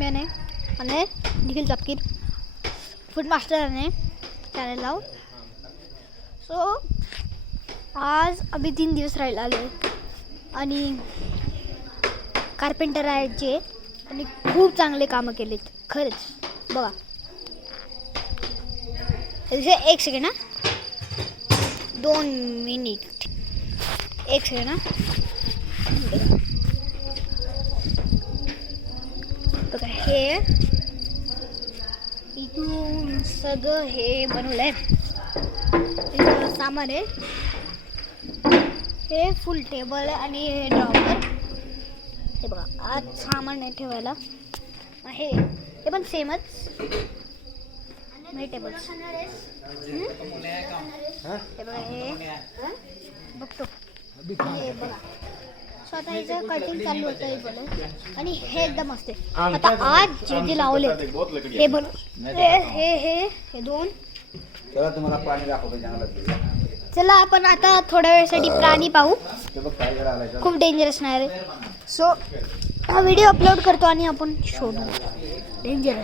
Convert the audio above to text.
मैंने અને Nikhil चपकीर food master ने channel लाव. सो आज अभी 3 दिवस राहिला आले आणि कार्पेंटर आहेत जे आणि खूप चांगले कामं केलेत खरंच. बघा एक सेकंड ना 2 मिनिट 1 सेकंड ना बघा हे इथून सगळं हे बनवलंय. इथं सामान आहे. हे फुल टेबल आहे आणि हे ड्रॉवर. हे बघा आज सामान नाही ठेवायला. हे पण सेमच टेबल. हे बघा हे बघतो हे बघा स्वतः इथं कटिंग चालू होतं हे बोल आणि हे एकदम असते. आता आज जे लावले हे बोल हे 2. चला तुम्हाला प्राणी दाखवतो जंगलात. चला आपण आता थोड्या वेळासाठी प्राणी पाहू. खूप डेंजरस नाही रे. सो हा व्हिडिओ अपलोड करतो आणि आपण शोधू. डेंजर